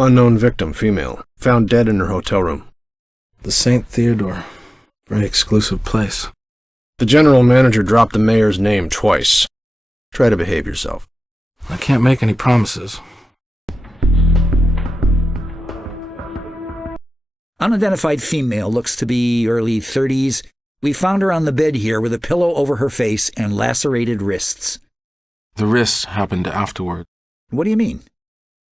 Unknown victim, female. Found dead in her hotel room. The St. Theodore. Very exclusive place. The general manager dropped the mayor's name twice. Try to behave yourself. I can't make any promises. Unidentified female, looks to be early 30s. We found her on the bed here with a pillow over her face and lacerated wrists. The wrists happened afterward. What do you mean?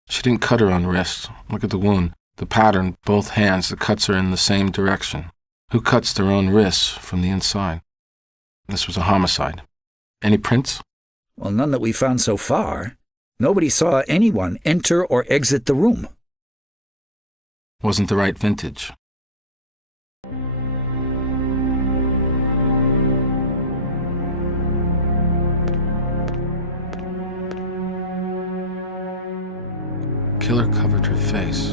She didn't cut her own wrists. Look at the wound. The pattern, both hands, the cuts are in the same direction. Who cuts their own wrists from the inside? This was a homicide. Any prints? Well, none that we found so far. Nobody saw anyone enter or exit the room. Wasn't the right vintage. Killer covered her face.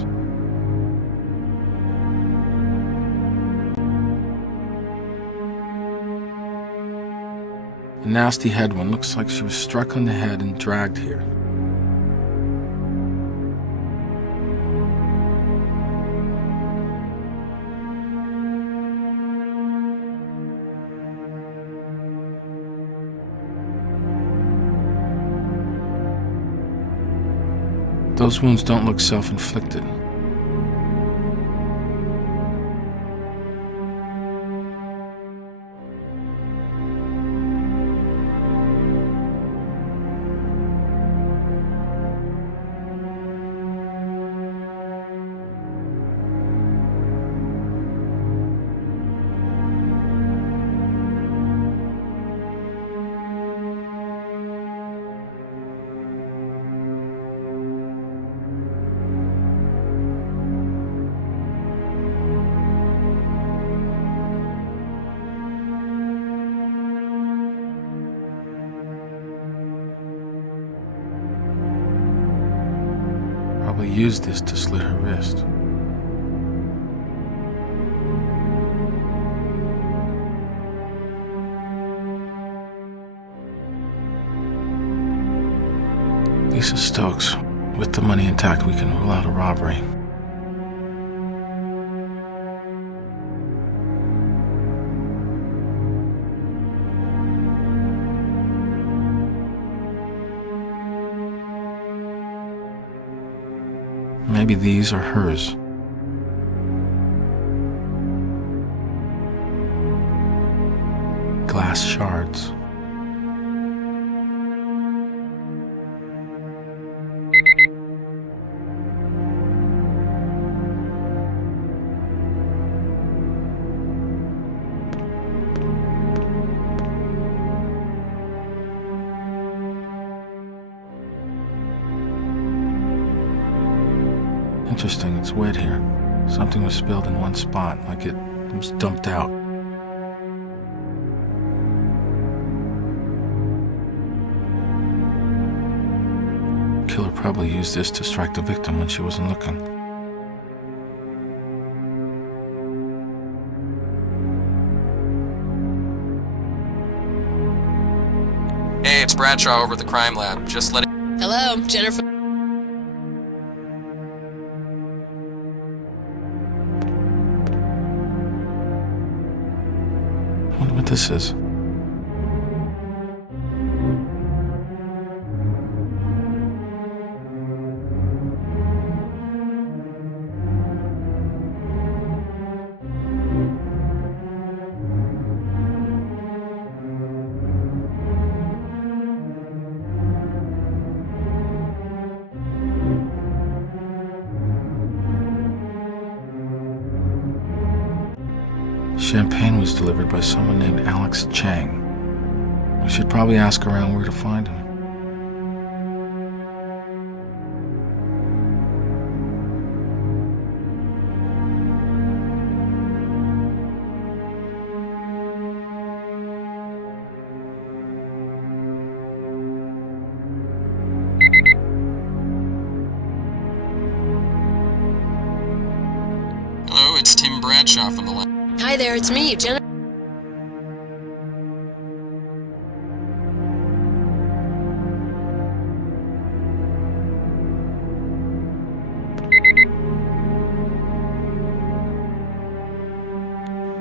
A nasty head one. Looks like she was struck on the head and dragged here. Those wounds don't look self-inflicted. Probably used this to slit her wrist. Lisa Stokes. With the money intact, we can rule out a robbery. Maybe these are hers. Glass shards. Interesting, it's wet here. Something was spilled in one spot, like it was dumped out. Killer probably used this to strike the victim when she wasn't looking. Hey, it's Bradshaw over at the crime lab. Just let it... Hello, Jennifer. Wonder what this is. Champagne was delivered by someone named Alex Chang. We should probably ask around where to find him. Hello, it's Tim Bradshaw from the lab. Hi there, it's me, Jennifer.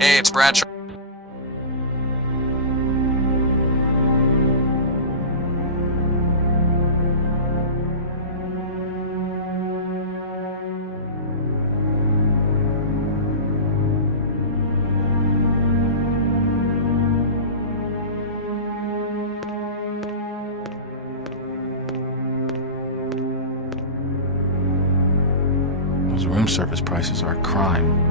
Hey, it's Bradshaw. Those room service prices are a crime.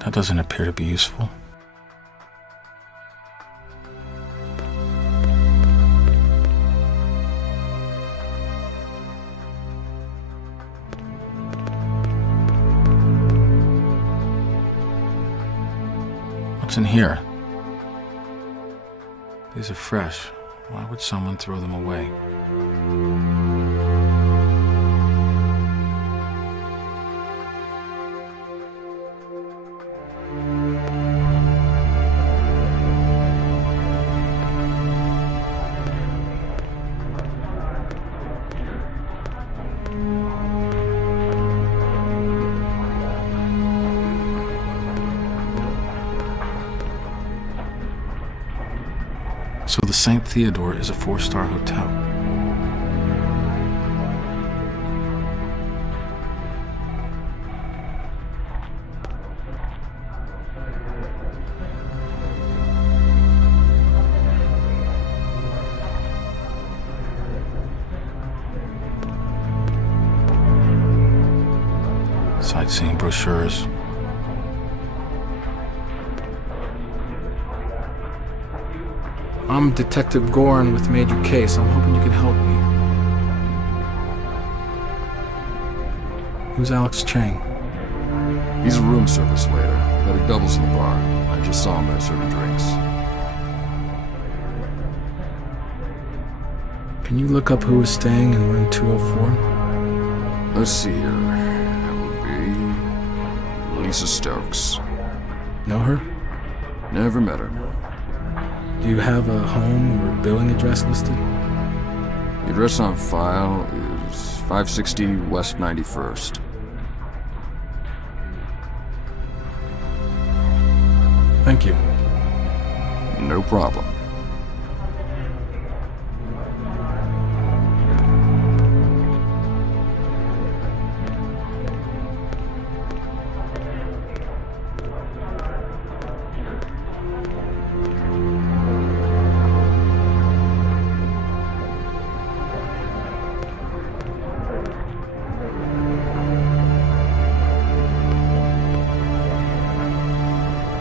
That doesn't appear to be useful. What's in here? These are fresh. Why would someone throw them away? So the St. Theodore is a 4-star hotel. Sightseeing brochures. I'm Detective Goren with Major Case. I'm hoping you can help me. Who's Alex Chang? He's a room service waiter, but he doubles in the bar. I just saw him there serving drinks. Can you look up who was staying in room 204? Let's see here. That would be Lisa Stokes. Know her? Never met her. Do you have a home or billing address listed? The address on file is 560 West 91st. Thank you. No problem.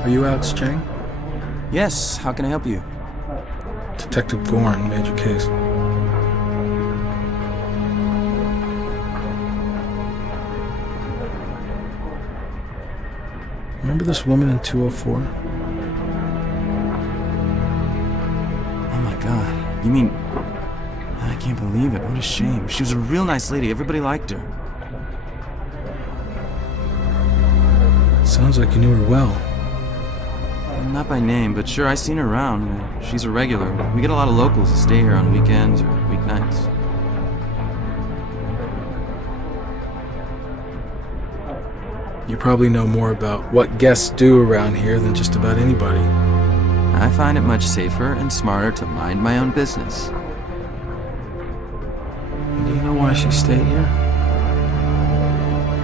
Are you Alex Chang? Yes, how can I help you? Detective Goren, Major Case. Remember this woman in 204? Oh my god, you mean... I can't believe it, what a shame. She was a real nice lady, everybody liked her. Sounds like you knew her well. Not by name, but sure, I've seen her around. She's a regular. We get a lot of locals to stay here on weekends or weeknights. You probably know more about what guests do around here than just about anybody. I find it much safer and smarter to mind my own business. Do you know why she stayed here?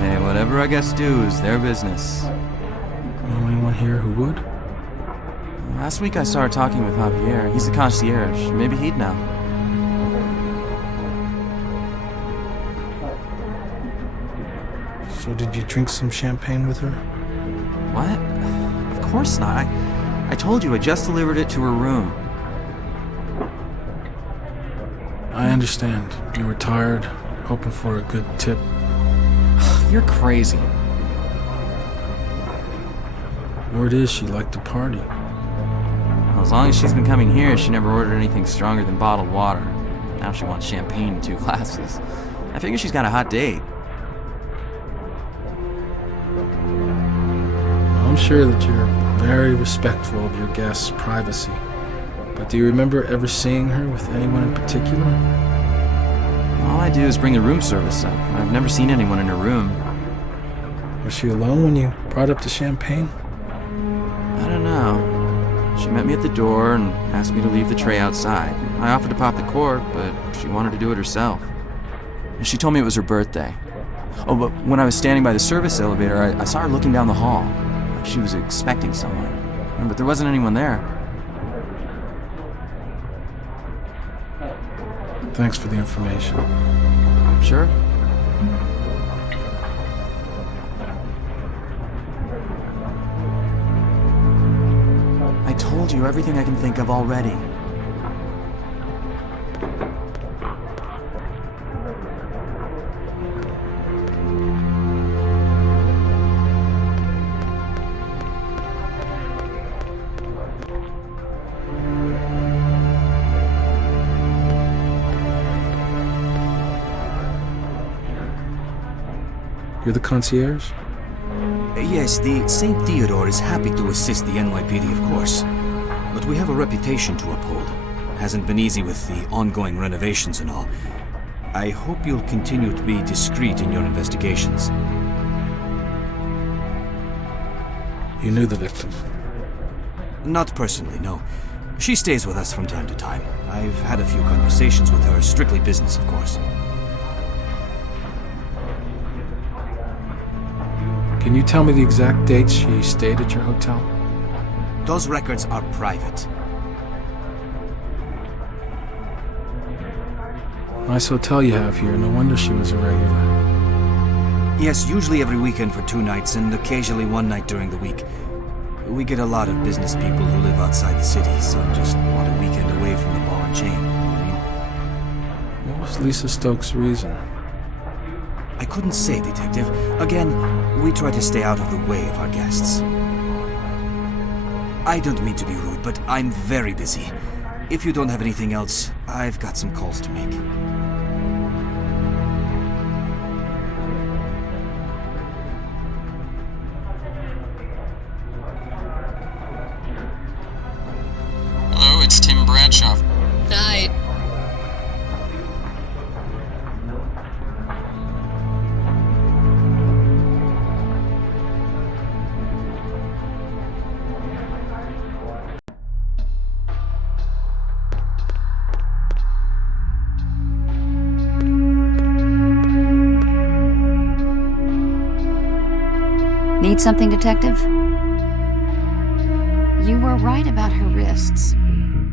Hey, whatever our guests do is their business. Well, anyone here who would? Last week I saw her talking with Javier. He's the concierge. Maybe he'd know. So did you drink some champagne with her? What? Of course not. I told you I just delivered it to her room. I understand. You were tired, hoping for a good tip. You're crazy. Word is she liked to party. Well, as long as she's been coming here, she never ordered anything stronger than bottled water. Now she wants champagne in 2 glasses. I figure she's got a hot date. I'm sure that you're very respectful of your guests' privacy. But do you remember ever seeing her with anyone in particular? All I do is bring the room service up. I've never seen anyone in her room. Was she alone when you brought up the champagne? I don't know. She met me at the door and asked me to leave the tray outside. I offered to pop the cork, but she wanted to do it herself. She told me it was her birthday. Oh, but when I was standing by the service elevator, I saw her looking down the hall. Like she was expecting someone. But there wasn't anyone there. Thanks for the information. Sure. I told you everything I can think of already. You're the concierge? Yes, the St. Theodore is happy to assist the NYPD, of course. But we have a reputation to uphold. Hasn't been easy with the ongoing renovations and all. I hope you'll continue to be discreet in your investigations. You knew the victim? Not personally, no. She stays with us from time to time. I've had a few conversations with her, strictly business, of course. Can you tell me the exact dates she stayed at your hotel? Those records are private. Nice hotel you have here. No wonder she was a regular. Yes, usually every weekend for 2 nights, and occasionally 1 night during the week. We get a lot of business people who live outside the city, so just want a weekend away from the ball and chain. What was Lisa Stokes' reason? I couldn't say, Detective. Again, we try to stay out of the way of our guests. I don't mean to be rude, but I'm very busy. If you don't have anything else, I've got some calls to make. Hello, it's Tim Bradshaw. Hi. Need something, Detective? You were right about her wrists.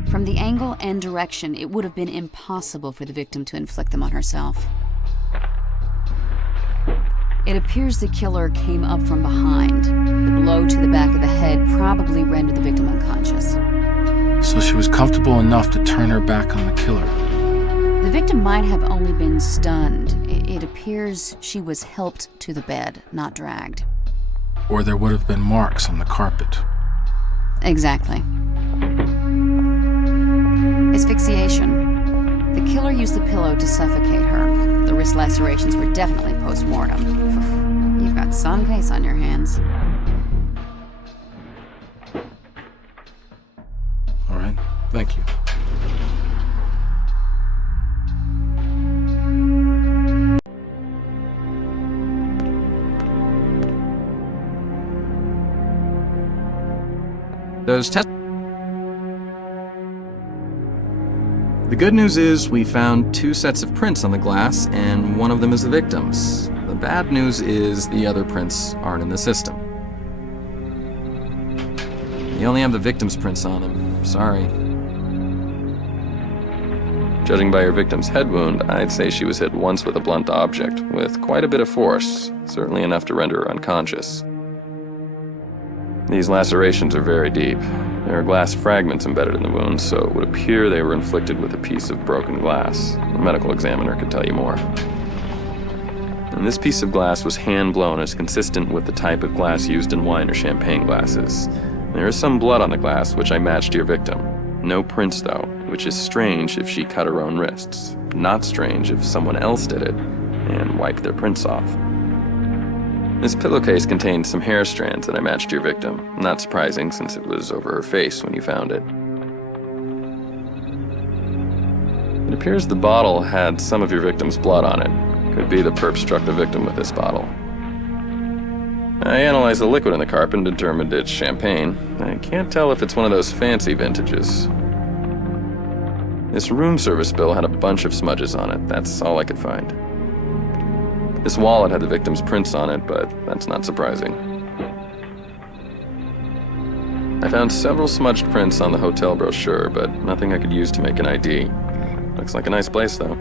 From the angle and direction, it would have been impossible for the victim to inflict them on herself. It appears the killer came up from behind. The blow to the back of the head probably rendered the victim unconscious. So she was comfortable enough to turn her back on the killer. The victim might have only been stunned. It appears she was helped to the bed, not dragged. Or there would have been marks on the carpet. Exactly. Asphyxiation. The killer used the pillow to suffocate her. The wrist lacerations were definitely post-mortem. You've got some case on your hands. All right, thank you. Those tests. The good news is we found 2 sets of prints on the glass, and one of them is the victim's. The bad news is the other prints aren't in the system. You only have the victim's prints on them. Sorry. Judging by your victim's head wound, I'd say she was hit once with a blunt object, with quite a bit of force, certainly enough to render her unconscious. These lacerations are very deep. There are glass fragments embedded in the wounds, so it would appear they were inflicted with a piece of broken glass. A medical examiner could tell you more. And this piece of glass was hand-blown as consistent with the type of glass used in wine or champagne glasses. There is some blood on the glass, which I matched to your victim. No prints, though, which is strange if she cut her own wrists. Not strange if someone else did it and wiped their prints off. This pillowcase contained some hair strands that I matched to your victim. Not surprising, since it was over her face when you found it. It appears the bottle had some of your victim's blood on it. Could be the perp struck the victim with this bottle. I analyzed the liquid in the carpet and determined it's champagne. I can't tell if it's one of those fancy vintages. This room service bill had a bunch of smudges on it. That's all I could find. This wallet had the victim's prints on it, but that's not surprising. I found several smudged prints on the hotel brochure, but nothing I could use to make an ID. Looks like a nice place, though.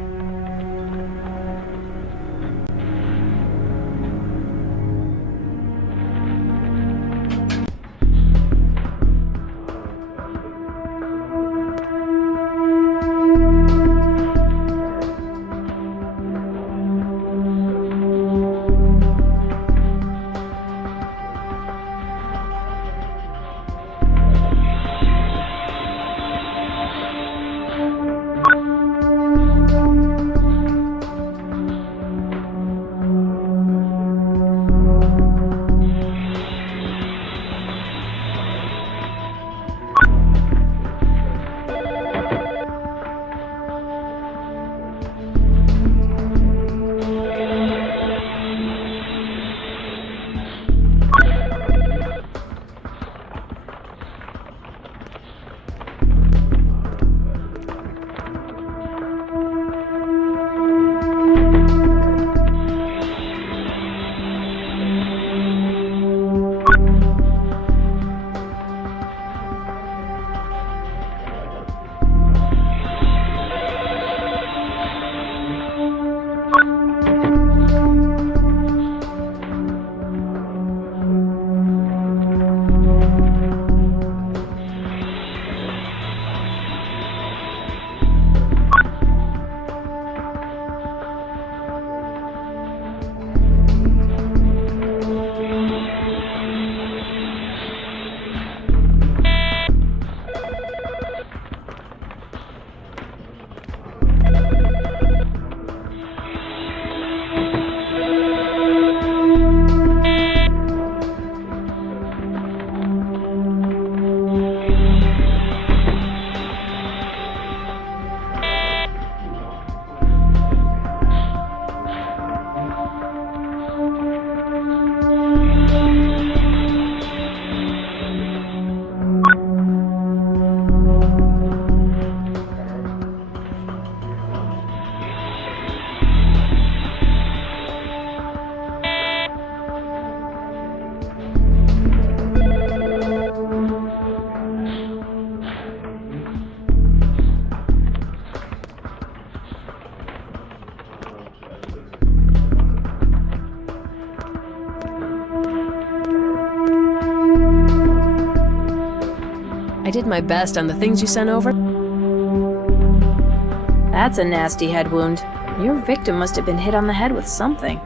I did my best on the things you sent over. That's a nasty head wound. Your victim must have been hit on the head with something.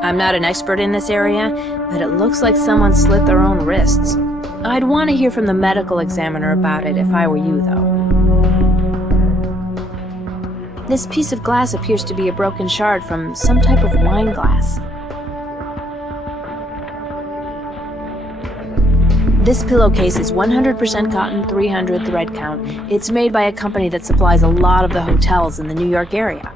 I'm not an expert in this area, but it looks like someone slit their own wrists. I'd want to hear from the medical examiner about it if I were you, though. This piece of glass appears to be a broken shard from some type of wine glass. This pillowcase is 100% cotton, 300 thread count. It's made by a company that supplies a lot of the hotels in the New York area.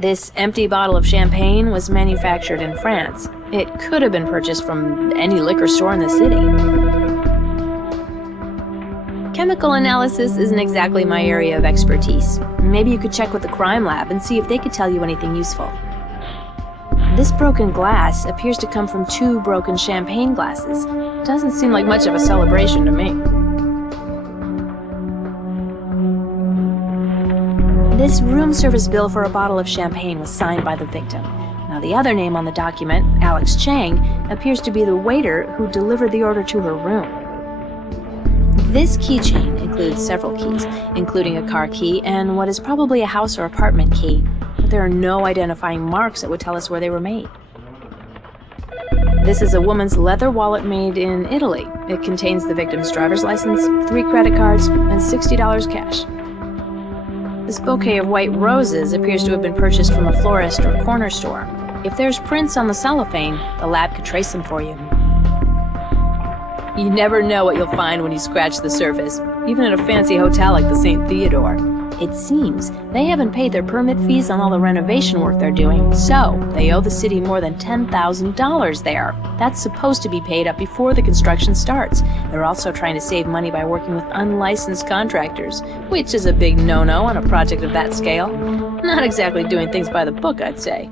This empty bottle of champagne was manufactured in France. It could have been purchased from any liquor store in the city. Chemical analysis isn't exactly my area of expertise. Maybe you could check with the crime lab and see if they could tell you anything useful. This broken glass appears to come from 2 broken champagne glasses. Doesn't seem like much of a celebration to me. This room service bill for a bottle of champagne was signed by the victim. Now, the other name on the document, Alex Chang, appears to be the waiter who delivered the order to her room. This keychain includes several keys, including a car key and what is probably a house or apartment key, but there are no identifying marks that would tell us where they were made. This is a woman's leather wallet made in Italy. It contains the victim's driver's license, 3 credit cards, and $60 cash. This bouquet of white roses appears to have been purchased from a florist or corner store. If there's prints on the cellophane, the lab could trace them for you. You never know what you'll find when you scratch the surface, even at a fancy hotel like the St. Theodore. It seems they haven't paid their permit fees on all the renovation work they're doing, so they owe the city more than $10,000 there. That's supposed to be paid up before the construction starts. They're also trying to save money by working with unlicensed contractors, which is a big no-no on a project of that scale. Not exactly doing things by the book, I'd say.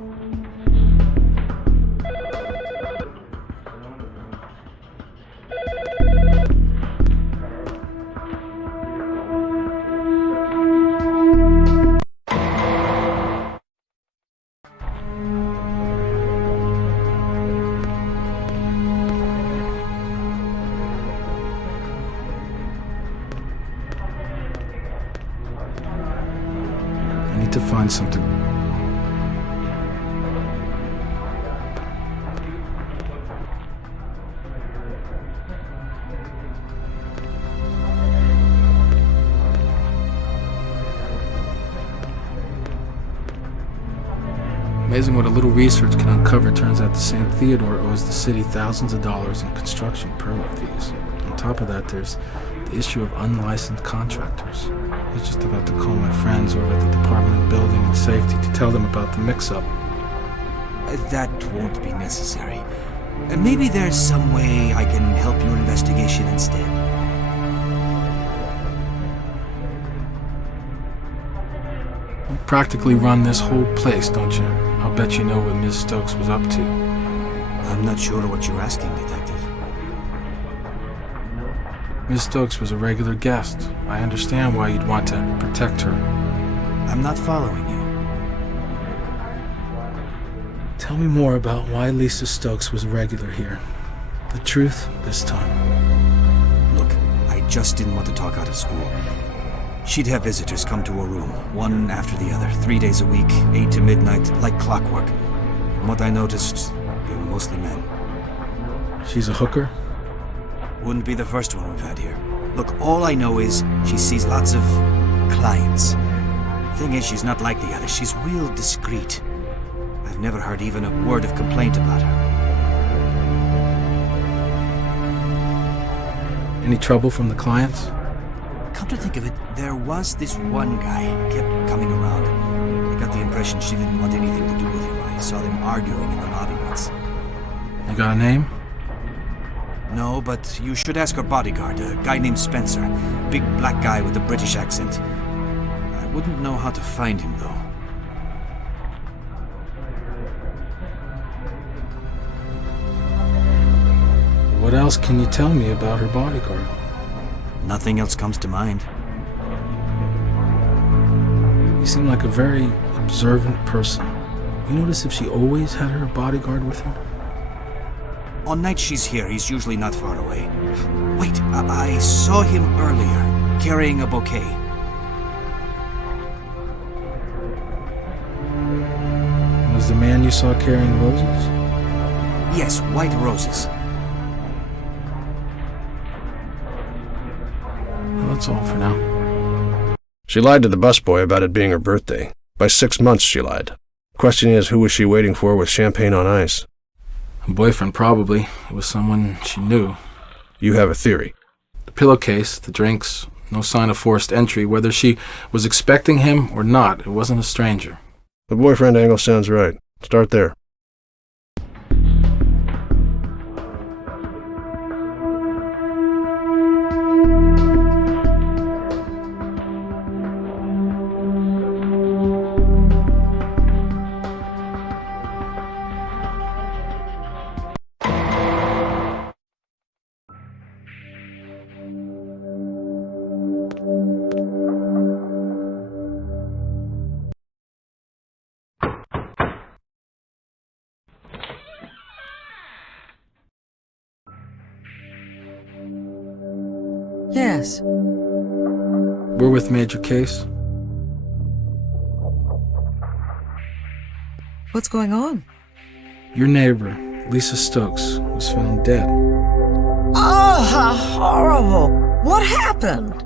To find something. Amazing what a little research can uncover. Turns out the St. Theodore owes the city thousands of dollars in construction permit fees. On top of that, there's the issue of unlicensed contractors. I was just about to call my friends over at the Department of Building and Safety to tell them about the mix-up. That won't be necessary. Maybe there's some way I can help your investigation instead. You practically run this whole place, don't you? I'll bet you know what Ms. Stokes was up to. I'm not sure what you're asking, Detective. Ms. Stokes was a regular guest. I understand why you'd want to protect her. I'm not following you. Tell me more about why Lisa Stokes was a regular here. The truth this time. Look, I just didn't want to talk out of school. She'd have visitors come to her room, one after the other, 3 days a week, 8 to midnight, like clockwork. From what I noticed, they were mostly men. She's a hooker? Wouldn't be the first one we've had here. Look, all I know is she sees lots of clients. Thing is, she's not like the others. She's real discreet. I've never heard even a word of complaint about her. Any trouble from the clients? Come to think of it, there was this one guy who kept coming around. I got the impression she didn't want anything to do with him. I saw them arguing in the lobby once. You got a name? No, but you should ask her bodyguard, a guy named Spencer. Big black guy with a British accent. I wouldn't know how to find him, though. What else can you tell me about her bodyguard? Nothing else comes to mind. You seem like a very observant person. You notice if she always had her bodyguard with her? On nights she's here, he's usually not far away. Wait, I saw him earlier, carrying a bouquet. Was the man you saw carrying roses? Yes, white roses. Well, that's all for now. She lied to the busboy about it being her birthday. By 6 months she lied. Question is, who was she waiting for with champagne on ice? A boyfriend, probably. It was someone she knew. You have a theory. The pillowcase, the drinks, no sign of forced entry. Whether she was expecting him or not, it wasn't a stranger. The boyfriend angle sounds right. Start there. Yes. We're with Major Case. What's going on? Your neighbor, Lisa Stokes, was found dead. Oh, how horrible! What happened?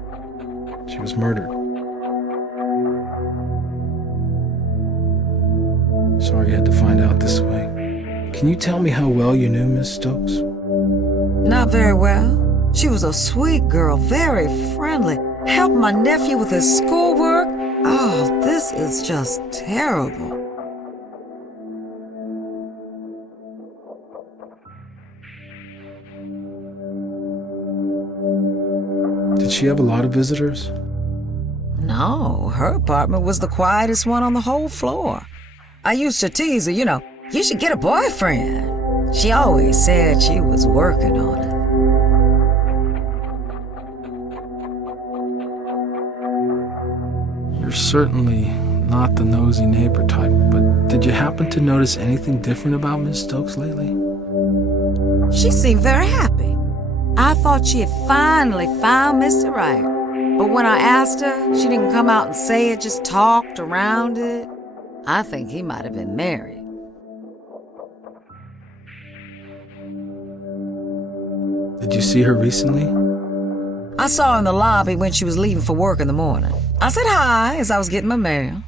She was murdered. Sorry you had to find out this way. Can you tell me how well you knew Miss Stokes? Not very well. She was a sweet girl, very friendly. Helped my nephew with his schoolwork. Oh, this is just terrible. Did she have a lot of visitors? No, her apartment was the quietest one on the whole floor. I used to tease her, you should get a boyfriend. She always said she was working on it. You're certainly not the nosy neighbor type, but did you happen to notice anything different about Miss Stokes lately? She seemed very happy. I thought she had finally found Mr. Right. But when I asked her, she didn't come out and say it, just talked around it. I think he might have been married. Did you see her recently? I saw her in the lobby when she was leaving for work in the morning. I said hi as I was getting my mail.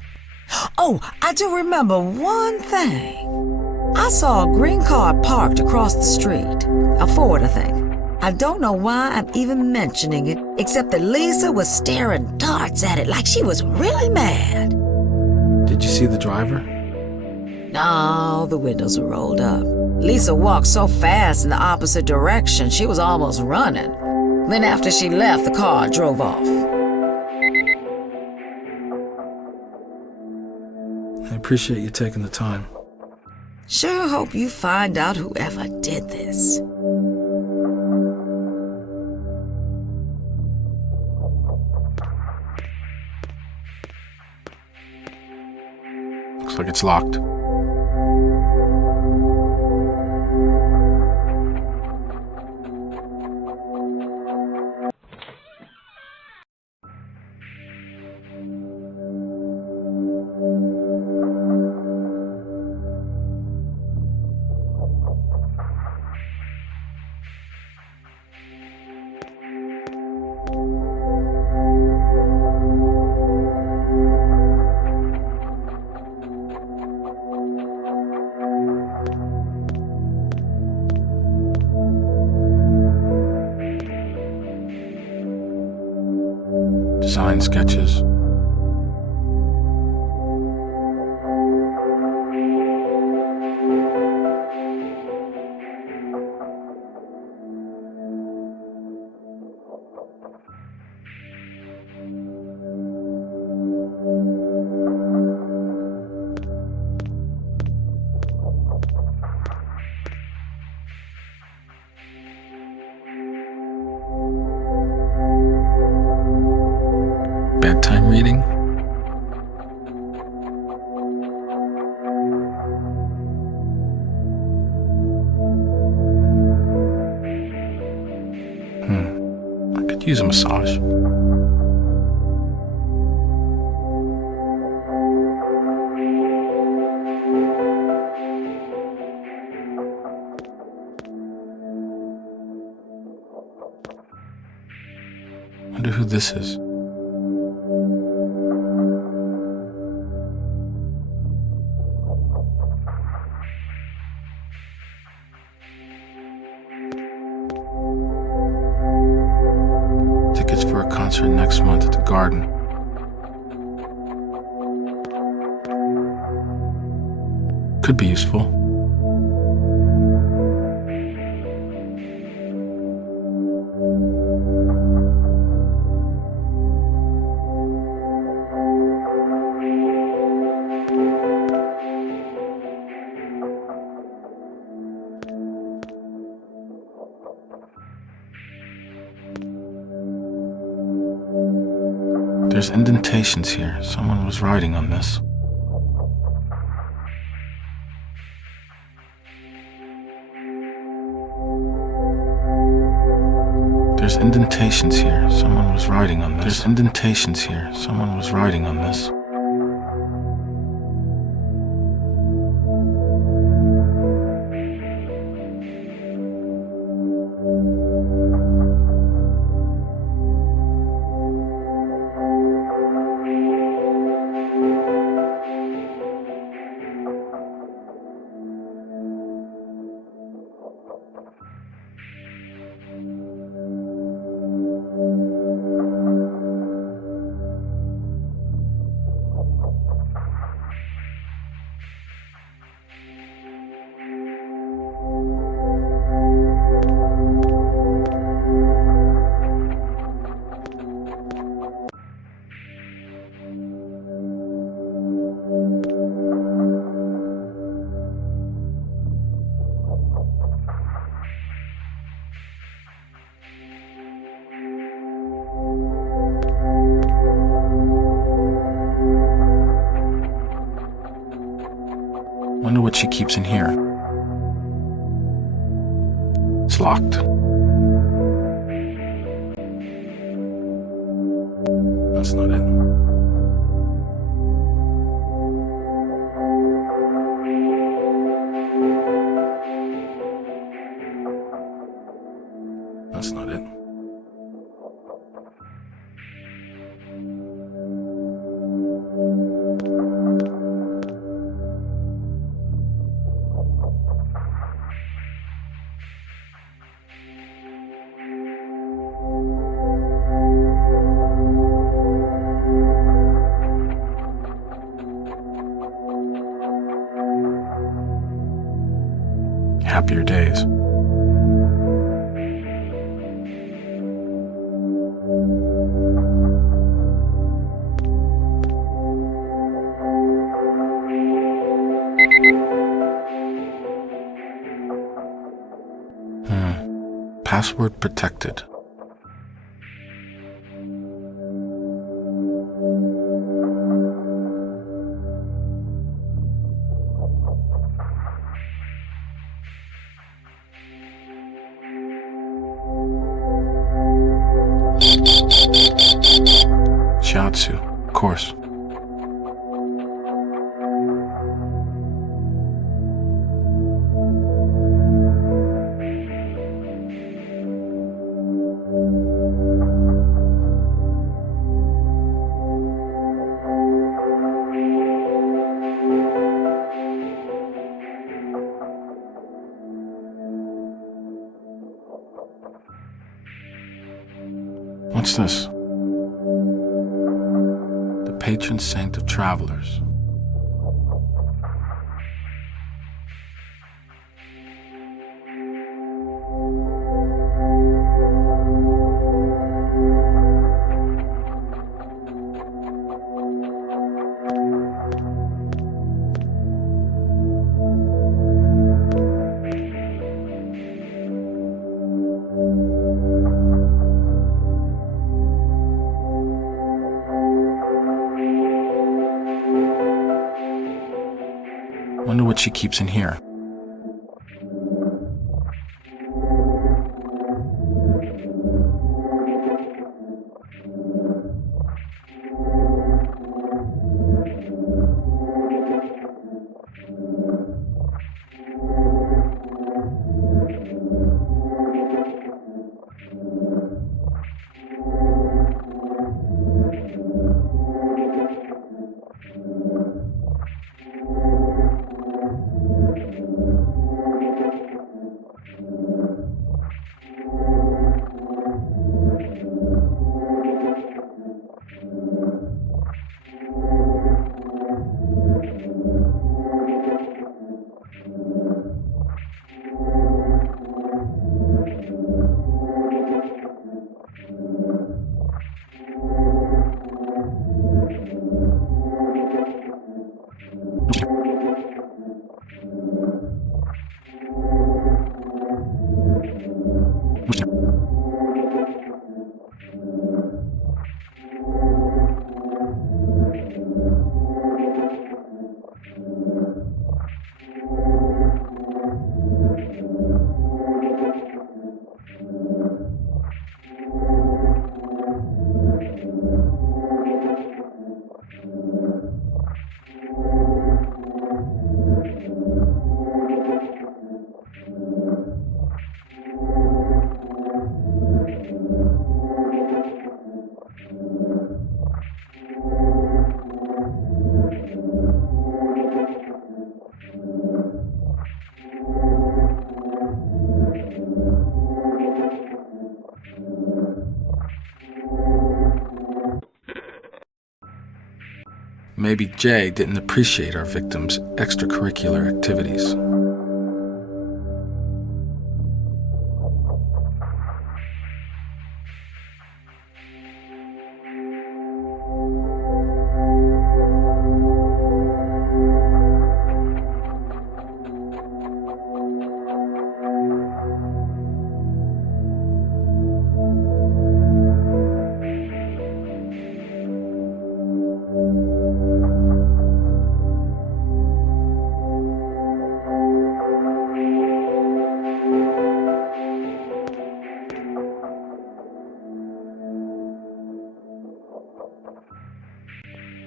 Oh, I do remember one thing. I saw a green car parked across the street. A Ford, I think. I don't know why I'm even mentioning it, except that Lisa was staring darts at it like she was really mad. Did you see the driver? No, the windows were rolled up. Lisa walked so fast in the opposite direction, she was almost running. Then after she left, the car drove off. I appreciate you taking the time. Sure hope you find out whoever did this. Looks like it's locked. Design sketches. Bedtime reading? I could use a massage. Wonder who this is. Tickets for a concert next month at the Garden. Could be useful. There's indentations here. Someone was writing on this. There's indentations here. Someone was writing on this. There's indentations here. Someone was writing on this. Wonder what she keeps in here. It's locked. That's not it. That's not it. Happier days. Password protected. Shiatsu, of course. What's this? The patron saint of travelers. Wonder what she keeps in here. Maybe Jay didn't appreciate our victim's extracurricular activities.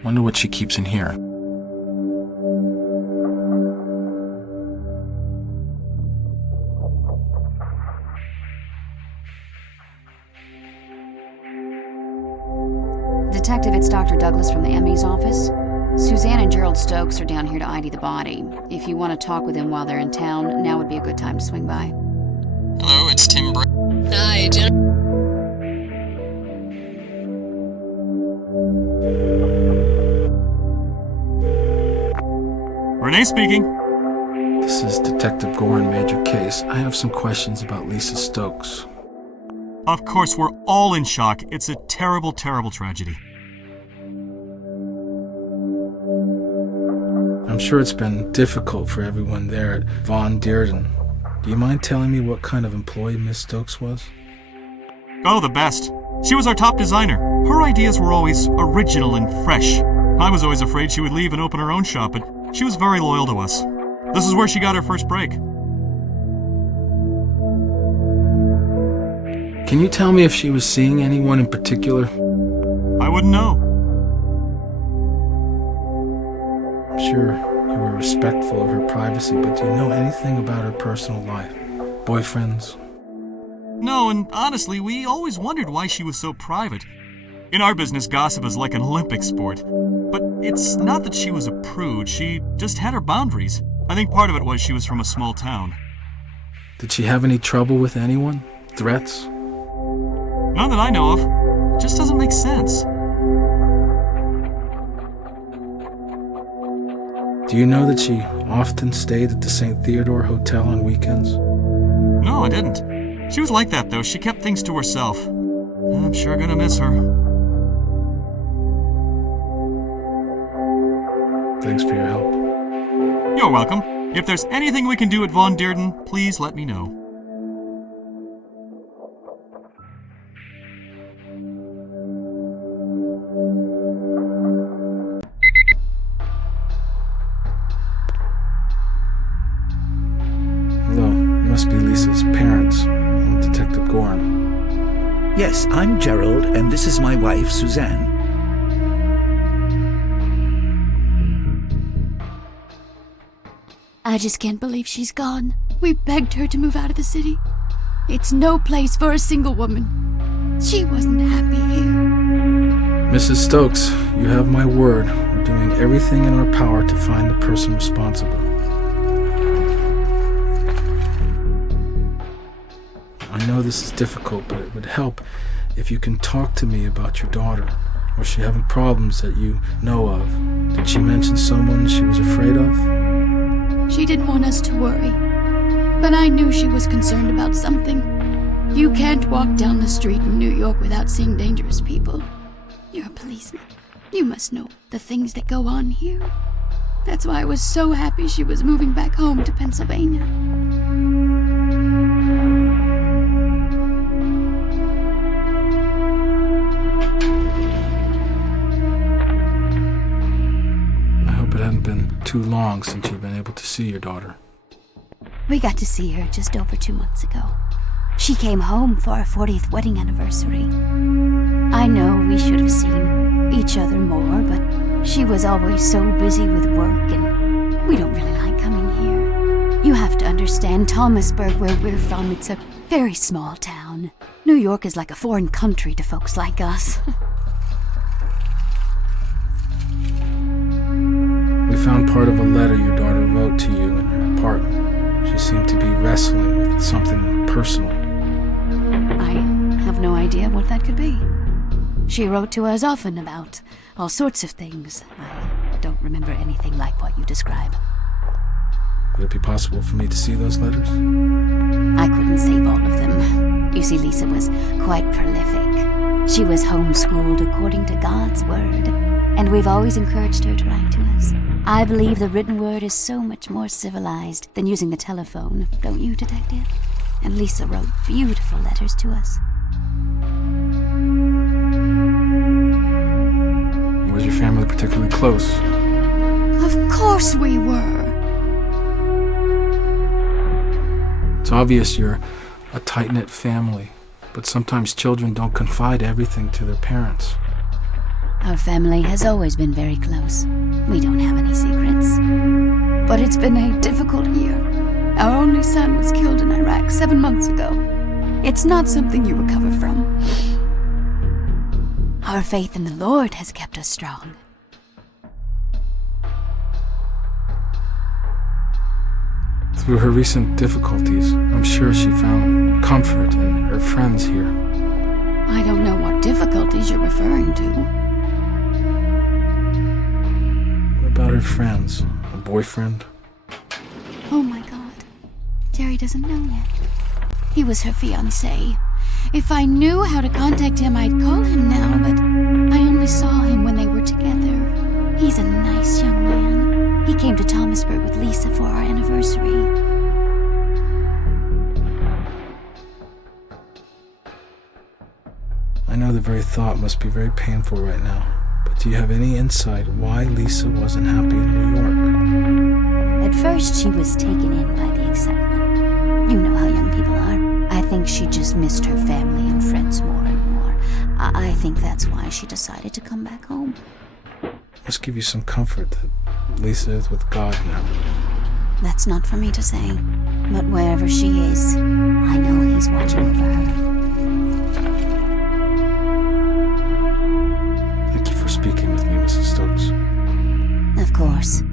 Wonder what she keeps in here. Detective, it's Dr. Douglas from the ME's office. Suzanne and Gerald Stokes are down here to ID the body. If you want to talk with them while they're in town, now would be a good time to swing by. Hello, it's Tim Hi, Jen. Renee speaking. This is Detective Goren, Major Case. I have some questions about Lisa Stokes. Of course, we're all in shock. It's a terrible, terrible tragedy. I'm sure it's been difficult for everyone there at Von Dearden. Do you mind telling me what kind of employee Miss Stokes was? Oh, the best. She was our top designer. Her ideas were always original and fresh. I was always afraid she would leave and open her own shop, but she was very loyal to us. This is where she got her first break. Can you tell me if she was seeing anyone in particular? I wouldn't know. I'm sure you were respectful of her privacy, but do you know anything about her personal life? Boyfriends? No, and honestly, we always wondered why she was so private. In our business, gossip is like an Olympic sport. But it's not that she was a prude, she just had her boundaries. I think part of it was she was from a small town. Did she have any trouble with anyone? Threats? None that I know of. It just doesn't make sense. Do you know that she often stayed at the St. Theodore Hotel on weekends? No, I didn't. She was like that, though. She kept things to herself. I'm sure gonna miss her. Thanks for your help. You're welcome. If there's anything we can do at Von Dearden, please let me know. Hello, you must be Lisa's parents. I'm Detective Goren. Yes, I'm Gerald, and this is my wife, Suzanne. I just can't believe she's gone. We begged her to move out of the city. It's no place for a single woman. She wasn't happy here. Mrs. Stokes, you have my word. We're doing everything in our power to find the person responsible. I know this is difficult, but it would help if you can talk to me about your daughter. Was she having problems that you know of? Did she mention someone she was afraid of? She didn't want us to worry, but I knew she was concerned about something. You can't walk down the street in New York without seeing dangerous people. You're a policeman. You must know the things that go on here. That's why I was so happy she was moving back home to Pennsylvania. It hadn't been too long since you've been able to see your daughter. We got to see her just over 2 months ago. She came home for our 40th wedding anniversary. I know we should have seen each other more, but she was always so busy with work, and we don't really like coming here. You have to understand, Thomasburg, where we're from, it's a very small town. New York is like a foreign country to folks like us. We found part of a letter your daughter wrote to you in her apartment. She seemed to be wrestling with something personal. I have no idea what that could be. She wrote to us often about all sorts of things. don't remember anything like what you describe. Would it be possible for me to see those letters? I couldn't save all of them. You see, Lisa was quite prolific. She was homeschooled according to God's word, and we've always encouraged her to write to us. I believe the written word is so much more civilized than using the telephone, don't you, Detective? And Lisa wrote beautiful letters to us. Was your family particularly close? Of course we were. It's obvious you're a tight-knit family, but sometimes children don't confide everything to their parents. Our family has always been very close. We don't have any secrets. But it's been a difficult year. Our only son was killed in Iraq 7 months ago. It's not something you recover from. Our faith in the Lord has kept us strong. Through her recent difficulties, I'm sure she found comfort in her friends here. I don't know what difficulties you're referring to. What about her friends? A boyfriend? Oh my God. Jerry doesn't know yet. He was her fiancé. If I knew how to contact him, I'd call him now, but I only saw him when they were together. He's a nice young man. He came to Thomasburg with Lisa for our anniversary. I know the very thought must be very painful right now, but do you have any insight why Lisa wasn't happy in New York? At first, she was taken in by the excitement. You know how young people are. I think she just missed her family and friends more and more. I think that's why she decided to come back home. Must give you some comfort that Lisa is with God now. That's not for me to say, but wherever she is, I know He's watching over her. Thank you for speaking with me, Mrs. Stokes. Of course.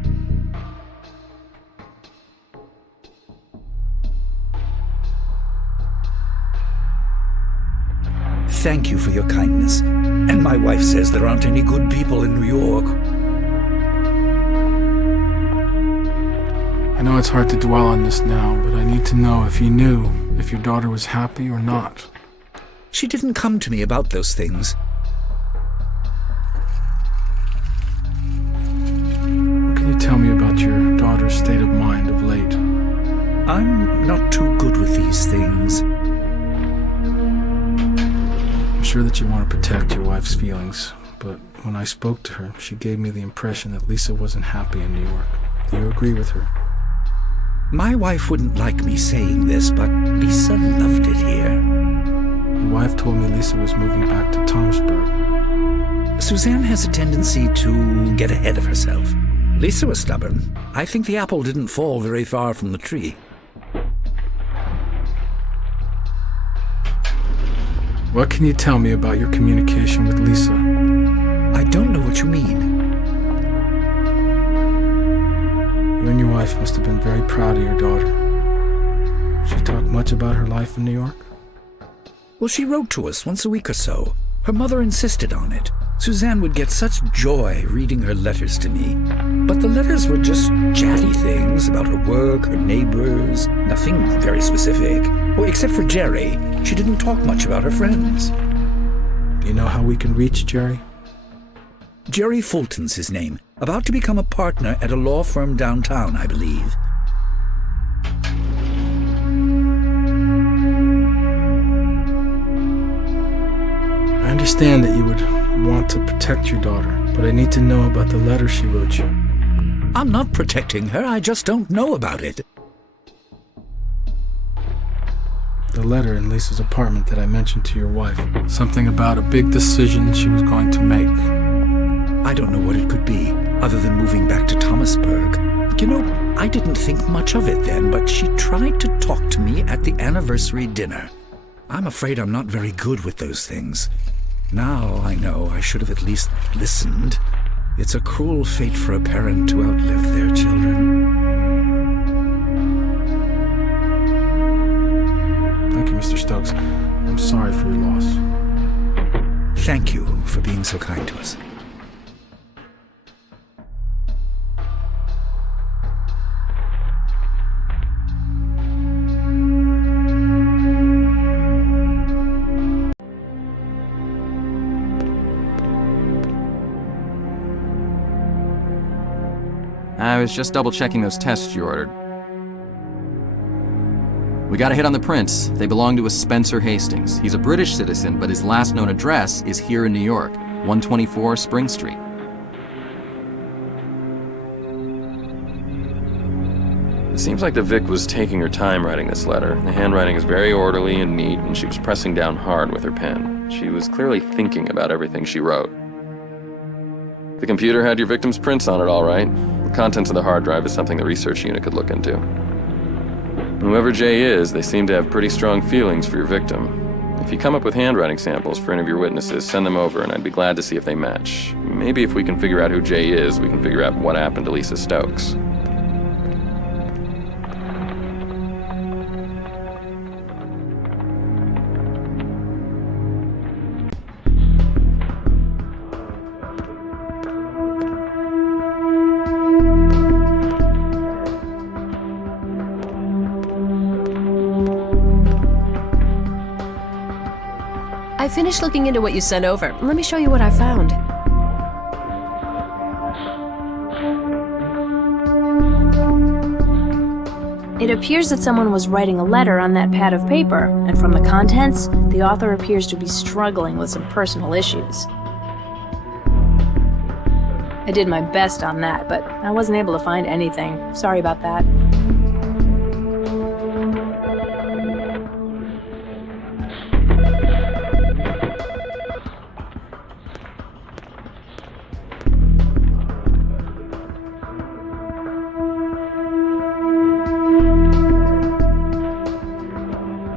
Thank you for your kindness. And my wife says there aren't any good people in New York. I know it's hard to dwell on this now, but I need to know if you knew if your daughter was happy or not. She didn't come to me about those things. What can you tell me about your daughter's state of mind of late? I'm not too good with these things. I'm sure that you want to protect your wife's feelings, but when I spoke to her, she gave me the impression that Lisa wasn't happy in New York. Do you agree with her? My wife wouldn't like me saying this, but Lisa loved it here. Your wife told me Lisa was moving back to Thomasburg. Suzanne has a tendency to get ahead of herself. Lisa was stubborn. I think the apple didn't fall very far from the tree. What can you tell me about your communication with Lisa? I don't know what you mean. You and your wife must have been very proud of your daughter. She talked much about her life in New York? Well, she wrote to us once a week or so. Her mother insisted on it. Suzanne would get such joy reading her letters to me. But the letters were just chatty things about her work, her neighbors, nothing very specific. Well, except for Jerry, she didn't talk much about her friends. Do you know how we can reach Jerry? Jerry Fulton's his name. About to become a partner at a law firm downtown, I believe. I understand that you would want to protect your daughter, but I need to know about the letter she wrote you. I'm not protecting her, I just don't know about it. The letter in Lisa's apartment that I mentioned to your wife. Something about a big decision she was going to make. I don't know what it could be, other than moving back to Thomasburg. You know, I didn't think much of it then, but she tried to talk to me at the anniversary dinner. I'm afraid I'm not very good with those things. Now I know I should have at least listened. It's a cruel fate for a parent to outlive their children. Thank you, Mr. Stokes. I'm sorry for your loss. Thank you for being so kind to us. I was just double-checking those tests you ordered. We got a hit on the prints. They belong to a Spencer Hastings. He's a British citizen, but his last known address is here in New York, 124 Spring Street. It seems like the Vic was taking her time writing this letter. The handwriting is very orderly and neat, and she was pressing down hard with her pen. She was clearly thinking about everything she wrote. The computer had your victim's prints on it, all right. The contents of the hard drive is something the research unit could look into. Whoever Jay is, they seem to have pretty strong feelings for your victim. If you come up with handwriting samples for any of your witnesses, send them over, and I'd be glad to see if they match. Maybe if we can figure out who Jay is, we can figure out what happened to Lisa Stokes. I finished looking into what you sent over. Let me show you what I found. It appears that someone was writing a letter on that pad of paper, and from the contents, the author appears to be struggling with some personal issues. I did my best on that, but I wasn't able to find anything. Sorry about that.